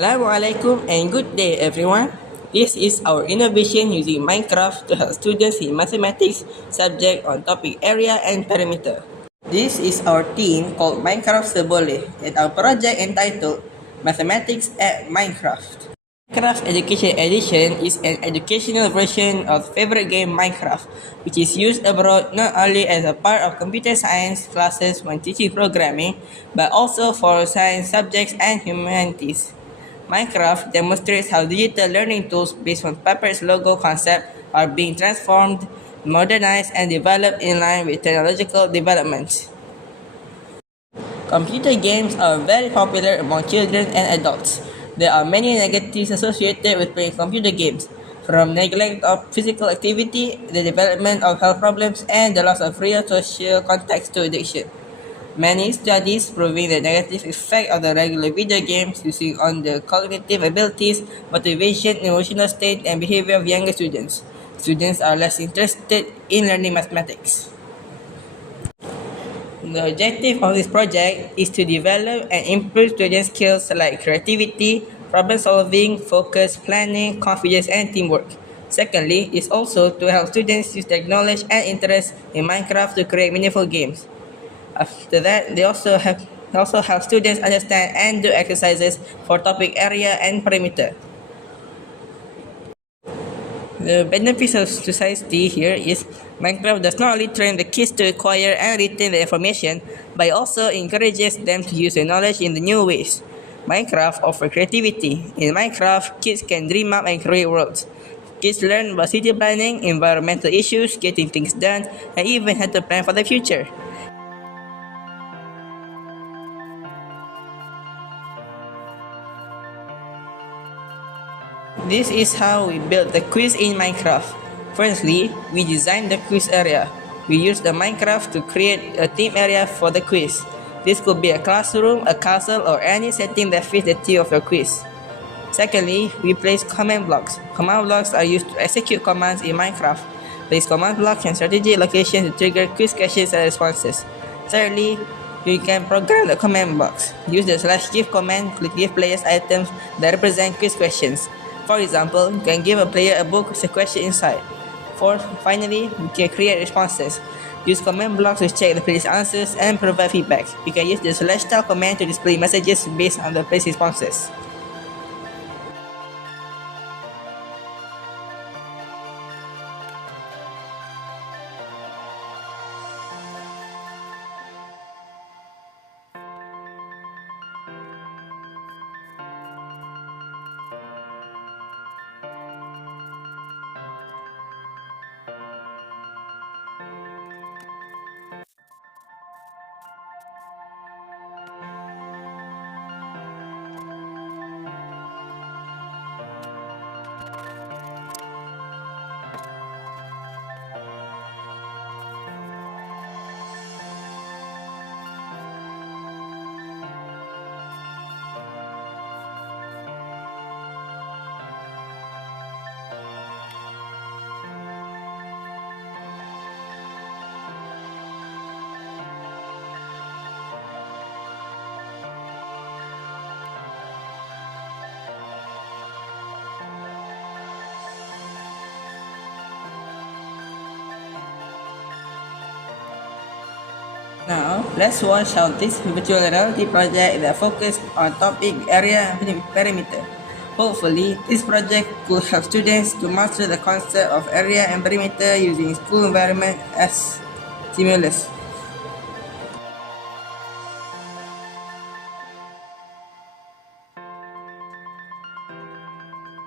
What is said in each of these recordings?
Assalamualaikum and good day everyone. This is our innovation using Minecraft to help students in mathematics subject on topic area and perimeter. This is our team called Minecraft SeBoleh and our project entitled Mathematics at Minecraft. Minecraft Education Edition is an educational version of favorite game Minecraft, which is used abroad not only as a part of computer science classes when teaching programming, but also for science subjects and humanities. Minecraft demonstrates how digital learning tools based on Pepper's logo concept are being transformed, modernized, and developed in line with technological developments. Computer games are very popular among children and adults. There are many negatives associated with playing computer games, from neglect of physical activity, the development of health problems, and the loss of real social context to addiction. Many studies proving the negative effect of the regular video games using on the cognitive abilities, motivation, emotional state, and behavior of younger students. Students are less interested in learning mathematics. The objective of this project is to develop and improve student skills like creativity, problem solving, focus, planning, confidence, and teamwork. Secondly, is also to help students use their knowledge and interest in Minecraft to create meaningful games. After that, they also help students understand and do exercises for topic area and perimeter. The benefits of society here is Minecraft does not only train the kids to acquire and retain the information, but also encourages them to use the knowledge in the new ways. Minecraft offers creativity. In Minecraft, kids can dream up and create worlds. Kids learn about city planning, environmental issues, getting things done, and even how to plan for the future. This is how we built the quiz in Minecraft. Firstly, we designed the quiz area. We used the Minecraft to create a theme area for the quiz. This could be a classroom, a castle, or any setting that fits the theme of your quiz. Secondly, we placed command blocks. Command blocks are used to execute commands in Minecraft. Place command blocks in strategic locations to trigger quiz questions and responses. Thirdly, you can program the command blocks. Use the /give command to give players items that represent quiz questions. For example, you can give a player a book with a question inside. Fourth, finally, you can create responses. Use command blocks to check the player's answers and provide feedback. You can use the /style command to display messages based on the player's responses. Now, let's watch how this virtual reality project that focused on topic area and perimeter. Hopefully, this project could help students to master the concept of area and perimeter using school environment as stimulus.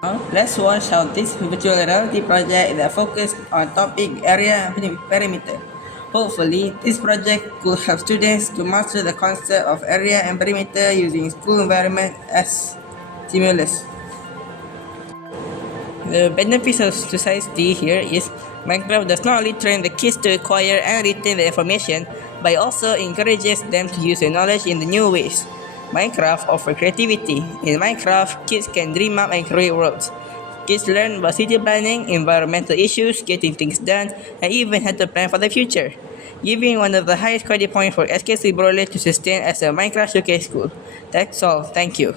Now, let's watch how this virtual reality project that focused on topic area and perimeter. Hopefully, this project could help students to master the concept of area and perimeter using school environment as stimulus. The benefits of society here is Minecraft does not only train the kids to acquire and retain the information, but also encourages them to use the knowledge in the new ways. Minecraft offers creativity. In Minecraft, kids can dream up and create worlds. Kids learn about city planning, environmental issues, getting things done, and even how to plan for the future. Giving one of the highest credit points for SK Beroleh to sustain as a Minecraft showcase school. That's all. Thank you.